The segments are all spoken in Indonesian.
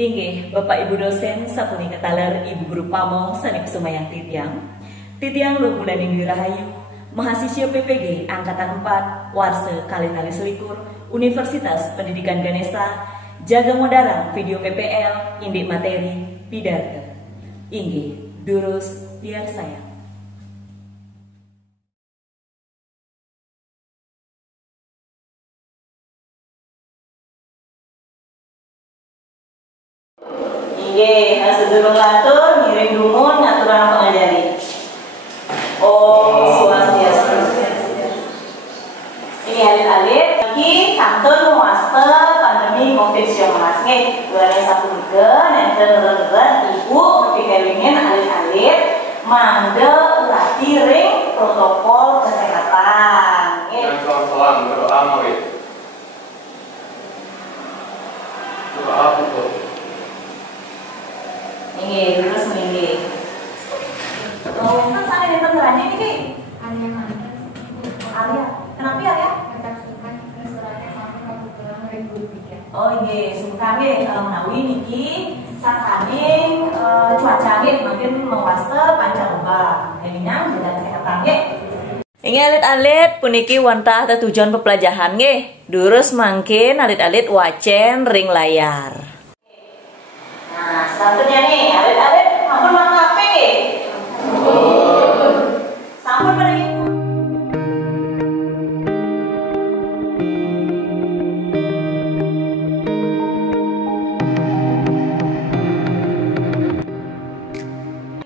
Inggih Bapak Ibu dosen sapunika taler Ibu Guru Pamo Sanip Sumayang Titiang Lupulaning Rahayu mahasiswa PPG Angkatan 4 Warse Kalitali Selikur Universitas Pendidikan Ganesha jaga modarang video PPL indik materi pidarta. Inggih durus biar sayang. Inggih sedulur latur ngiring dumun aturan pengajari. Om Swastiastu. Ini alit-alit lagi kantun muaste pandemi COVID-19 nggih. Bulan sapunika nenten ibu kepikirinin alit-alit mandel ulah ring protokol kesehatan nggih. Soal berdoa mau itu. Doa apa tuh? Ini terus ini. Oh, kan sana yang tenggelamnya ini ki. Arya. Kenapa ya? Oh iya, sebenarnya menawi niki sakane cuaca nggih makin mewaste pancaroba. Jadinya jaga kesehatan nggih. Ini alit-alit puniki wantah tujuan pepelajaran nggih. Durus mangkin alit-alit wacen ring layar. Nah, selanjutnya nih, alit-alit ampun makan HP nih. Sampun pada ibu.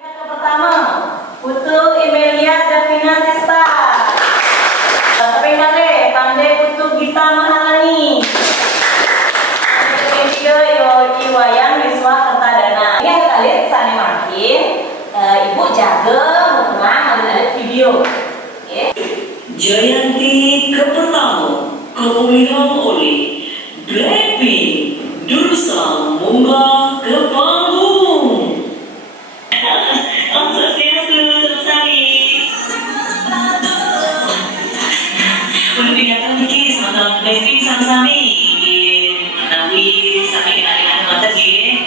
Yang pertama, Putu Emilia Davina Tista. Kepingan deh, Pandai Putu Gita Mahalani. Yang ketiga, Iwayan Wiswa Kertadana. Ini alit-alit sani makin ibu jaga mengulang alit-alit video. Jayanti Kepertama kemuliaan oleh Blackpink Dursa munggah ke panggung. Om Swastiastu, Sami. Untuk tingkatan ini sama Blackpink sama-sami. Menawi sampai kenal-kenal mata sih.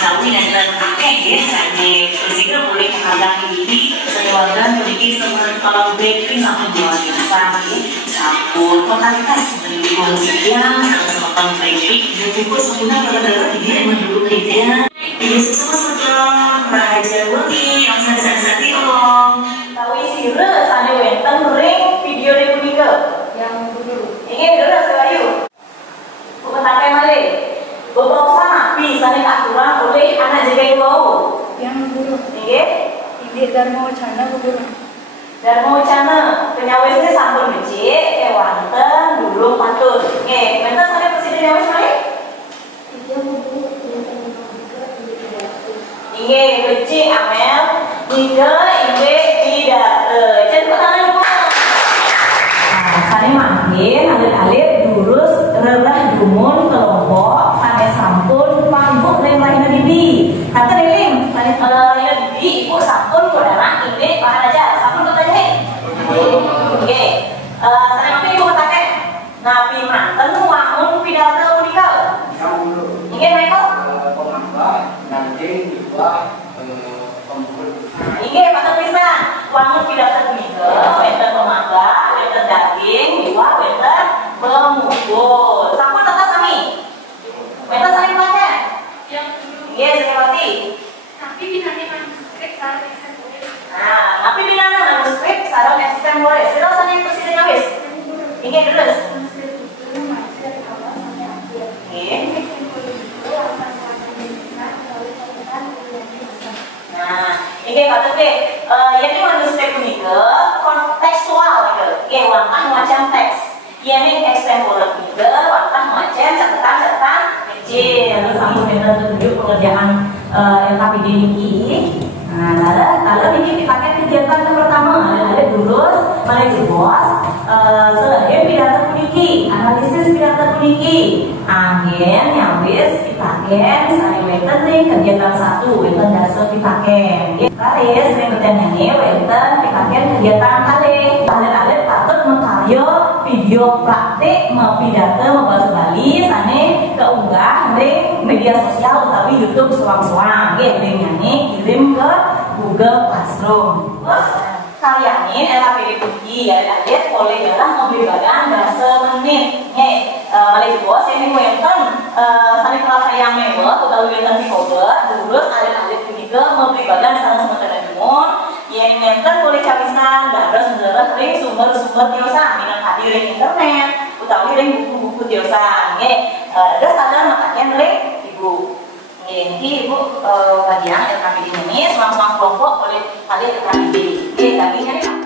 Menawi dan pakai ya, saya bersihkan boleh menghalangi ini sekeluarga memiliki semangat kalau Blackpink sama luar biasa ya. Sampun totalitas mendukung siang kesempatan Blackpink juga sempurna pada ini emang dulu ya. Ini semua setelah Raja Wati yang sehati om. Tahu sire sane wenten ring video di punika. Yang dulu. Ini deras kayu. Bukan pakai malih. Bapak sana bisa nih aturan oleh anak jaga ibu. Yang guru. Ini Dharma Wacana guru. Dharma Wacana penyawesnya sampun becik kewanten dulu patut. Nggih, benten sana presiden nyawes malih. Inge becik Amel, Ike Ibe Pidato. Jangan tangan dulu. Nah, sana makin alit-alit durus relah dumun kelompok sane sampun panggung ring lain dibi. Kata deling, sane lain dibi ibu sampun kodana ini bahan aja sampun kata deling. Oke. Sane makin ibu kata Nabi manten wangun pidato punika. Inge Michael? Nanti juga Inge patut pisan wangun pidato punika wonten pemangga, wonten daging, iwak, wonten pemukul. Sampun kata sami. Wonten sami baca. Inge sami mati. Tapi binatang manuskrip sarang eksempore. Nah, tapi binatang manuskrip sareng eksempore. Sira sami presiden wis. Inge terus. Manuskrip itu macet awal sampai akhir. Inge. Eksempore itu akan bisa melalui catatan yang besar. Nah, ini patut deh. Ini manuskrip punika kontekstual gitu. Nggih, wantah macam teks. Ini ekstempore punika wantah macam catatan-catatan kecil. Sampun benten tunjuk pengerjaan LKPD niki. Nah, lalu ini dipakai kegiatan yang pertama ada durus, manajer bos, selain pidato puniki, analisis pidato puniki, angin yang wis dipakai, misalnya wenten nih kegiatan 1, wenten dasar dipakai, kali sering bertanya nih, wenten dipakai kegiatan kali, alit-alit patut mengkaryo video video praktik pidato membahas Bali sane keunggah ring media sosial utawi YouTube suang-suang nggih ringane kirim ke Google Classroom. Terus kalian ini LPD Puji ya adik boleh dalam pembelajaran bahasa menit nggih malih bos ini wonten sane kelas sayang mewah utawi wonten pikoba terus adik-adik punika pembelajaran sanes sementara umum yang nenten boleh cawisan dan ring sumber-sumber tiosan minat hadir ring internet utawi ring buku-buku tiosan nggih terus ada makanya ring ibu nggih ibu bagian LKPD ini semua kelompok boleh hadir LKPD nggih baginya nih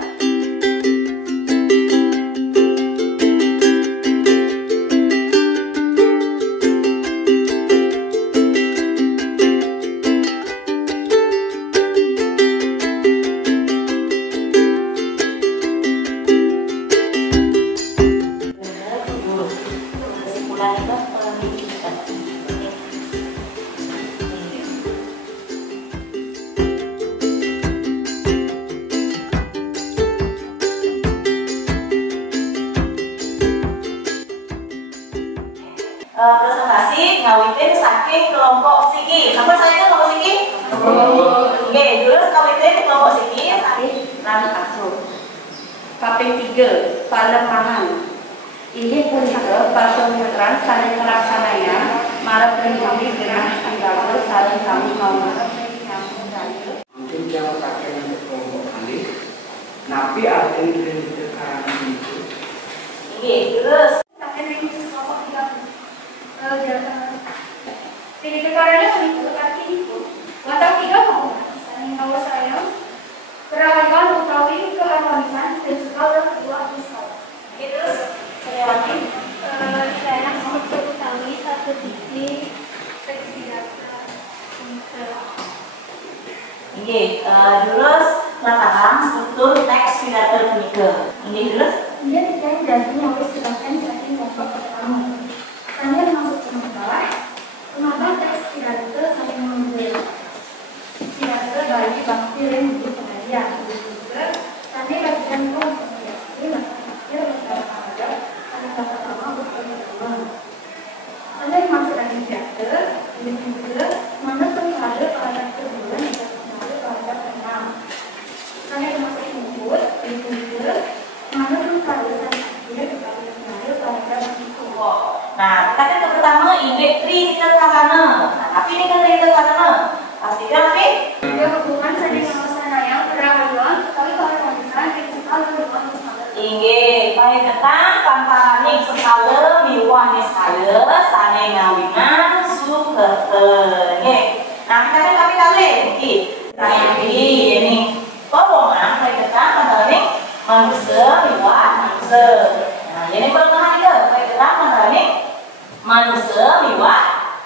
presentasi ngawitin saking kelompok siki. Sampai saya ke kelompok siki? Oke, terus ngawitin kelompok siki lan asuh. KP3 Palemahan. Ini punika pasemutran saling pelaksananya Maret dan Juli dengan tanggal saling kami ngomong. Mungkin jangan pakai untuk kelompok kali. Nabi ada yang ditekan itu. Oke, terus Jadi perkaranya itu kaki itu, watak tiga penggunaan, saling tahu sayang, keragaman utawi keharmonisan dan skala kedua di skala. terus saya lagi Sayang untuk utawi satu titik seksi data. Oke, terus latar struktur teks pidato punika. Ini terus Dia tidak berarti harus dilakukan saking kelompok pertama. Saya masuk sementara, kenapa teks pidato saling mengunggul? Pidato bagi bakti dan buku pengajian. Juga, tadi bagian kelompok ini akhir beberapa ada pertama buku pertama. Saya masuk lagi pidato, ini juga mana pengaruh pada kedua dan pengaruh pada keenam. Saya masuk mengumpul, ini juga mana pengaruh akhir pengaruh pada oh. Nah, kita kan pertama indeks tri terkana. Nah, tapi ini kan tri terkana. Pastikan nih. Ada hubungan saling sama yang beragam, tapi kalau misalnya kita sekali berhubungan sama. Inggih, baik ketang pamparaning sekala miwah nih sekala sane ngawinan suketen. Nggih. Nah, kita kan kali iki. Saya ini polongan baik ketang pamparaning manusia miwah manusia. Nah, ini pelemahan juga baik ketang pamparaning manusia miwah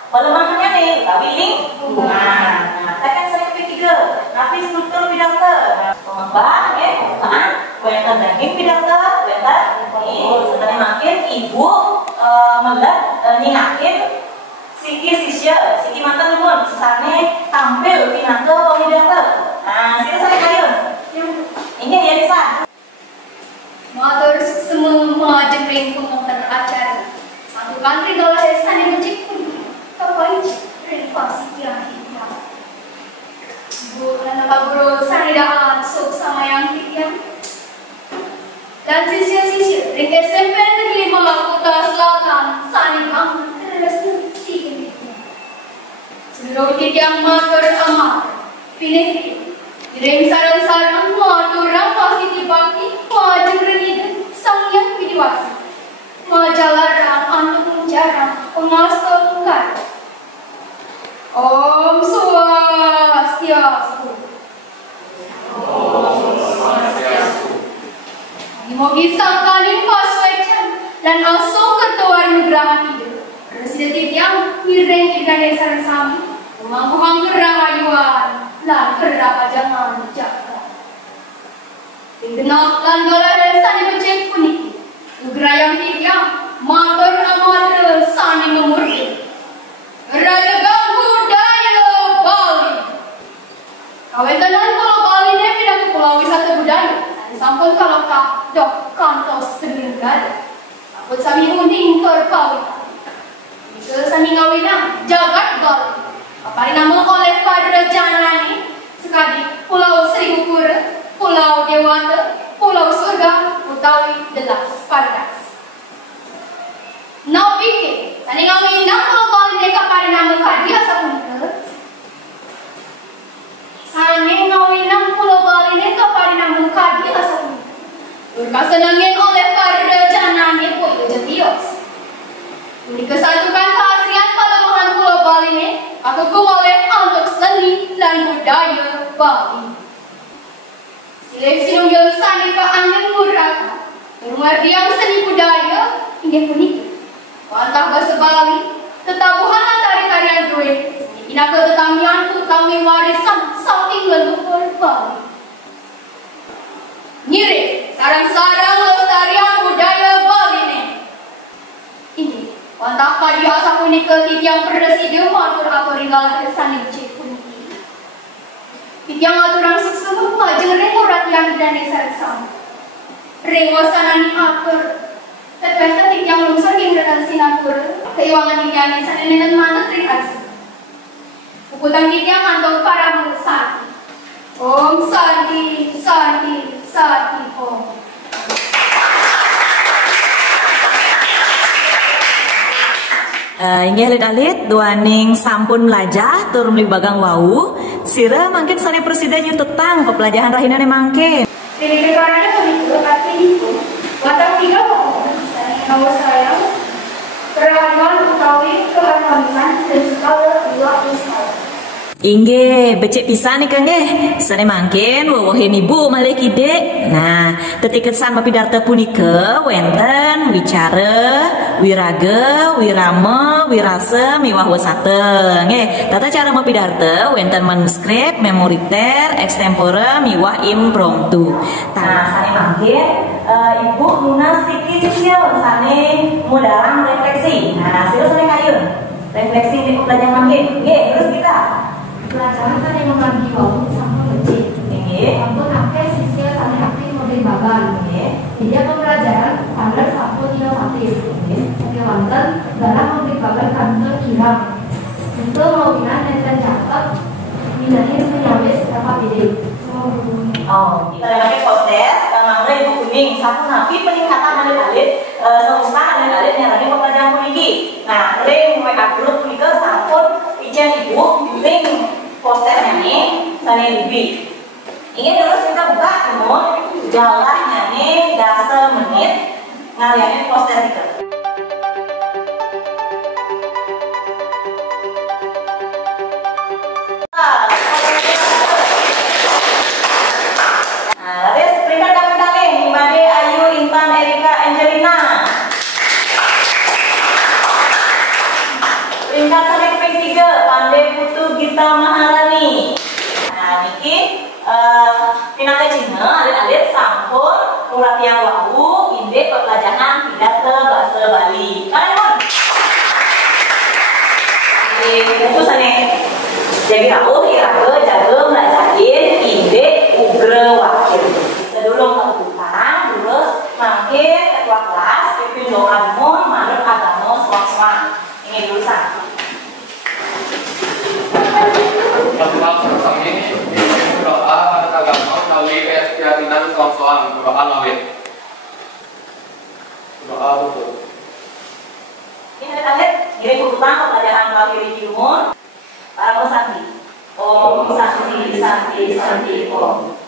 pelemahannya nih tapi ini hubungan. Nah, kita kan sering ketiga tapi struktur pidato pengembang ya wenten daging pidato wenten sebenarnya makin ibu melihat ningakin siki sisya siki mantan pun sesane tampil pidato pidato. Nah, sini saya kalian ini dia bisa Motor semua jepring pengotor acara. Satu kali kalau saya mencipun, apa ini? Revasi yang hitam. Bukan apa bro, saya tidak masuk sama yang hitam. Dan sisir-sisir, di SMP Negeri 5 Kota Selatan, saya bangun terus sih. Sebelum yang motor amat, pilih. Ring sarang-sarang motor ramah pagi wajib rendah sang yang bidiwasi. Majalarang untuk menjarang pengasal Om Swastiastu. Mau bisa kali paswecan dan asal ketua negara itu. Presiden yang miring ikan desa sami, umang-umang gerang ayuan. Lan berapa jangan jaga. Dikenal lan goleh sani becek puniki. Ugrayang tiang motor amal sani memurni. Raja ganggu daya Bali. Kawetan kalau Bali ini pindah ke pulau wisata budaya. Sampun kalau tak dok kantos negara. buat sami uning terkawin. Itu sami ngawinang jagat bali. Apa nama oleh pada janani sekali Pulau Seribu Pura, Pulau Dewata, Pulau Surga, utawi Delas Pardas. Now bikin, sani ngawinang Pulau Bali deka pada nama kadia sapunika. Sani ngawinang Pulau Bali deka pada nama kadia sapunika. Berkasenangin oleh pada janani pun jatios. Dikesatukan keaslian Palembahan Pulau Bali ini aku oleh untuk seni dan budaya Bali. Silih sinunggil sani ke angin muraka, pengertian seni budaya hingga punika. Wantah bahasa Bali, tetabuhan antara tarian duit, ina ketamian utami warisan saking leluhur Bali. Nyirik, sarang-sarang lestarian budaya Bali ini. Ini. Wantah kadi asa punika titiang presidium atur-atur inggal saning cek puniki. Titiang aturang siksa majeng rengo ratian dan esar rengo sanani atur. Tetwenta titiang lungsur gingretan Singapura. Keiwangan titiang sanenenan mana trikasi. Pukutan titiang antong para musati. Om Sati, Sati, Sati Om. Inggih alit duaning sampun belajar turun bagang wau sira mangkin sari presiden yu tetang pepelajaran rahinane mangkin. Dari rekanannya begitu arti itu watang tiga pokok nomor saya kerahaman utawi keharmonisan dan skala dua skala. Inggih, becek pisan nih Kang nggih. Sane mangkin wowohin ibu malih kide. Nah, tetikesan papidarta punika wenten wicara, wiraga, wirama, wirase, miwah wasate. Nggih, tata cara papidarta wenten manuskrip, memoriter, extempore, miwah impromptu. Nah, sane mangkin ibu lunas sikil sane mudalang refleksi. Nah, sira sane kayun. Refleksi di pelajaran mangkin. Nggih, terus kita Pelajaran kan yang membagi waktu sama kecil. Sampun akeh siswa sampai aktif model bagan. Jadi pembelajaran pada sampun inovatif. Sebagai wonten dalam model bagan kantor kirang. Untuk menggunakan dan catat minatnya menyawis dapat ide. oh, kita lagi proses mangga ibu kuning satu nabi peningkatan alit-alit semesta alit-alit yang lagi pelajaran puniki. Nah, ring mereka grup punika sampun ijen ibu link proses ini sana lebih. Ini terus kita buka namun jalannya nih dasa menit ngalianin proses itu. Nah, lalu peringkat kami Nimade Ayu Intan Erika Angelina. Peringkat sampai ke-3 Pandai Putu Gita Maharani. Nah, niki pinangga Cina alit-alit sampun murat yang wau indek pelajaran pidato bahasa Bali. Kalian itu sana jadi tahu iraga jaga belajarin indek ugra wakil. Sebelum kebutuhan terus makin ketua kelas pimpin doa mun manut agama swang-swang. Ini dulu satu. Pertama kami doa agama melalui keyakinan soal doa lawit. Doa betul. Ini lihat jadi urutan pelajaran melalui ilmu para pesantren. Om Santi Santi Santi Om.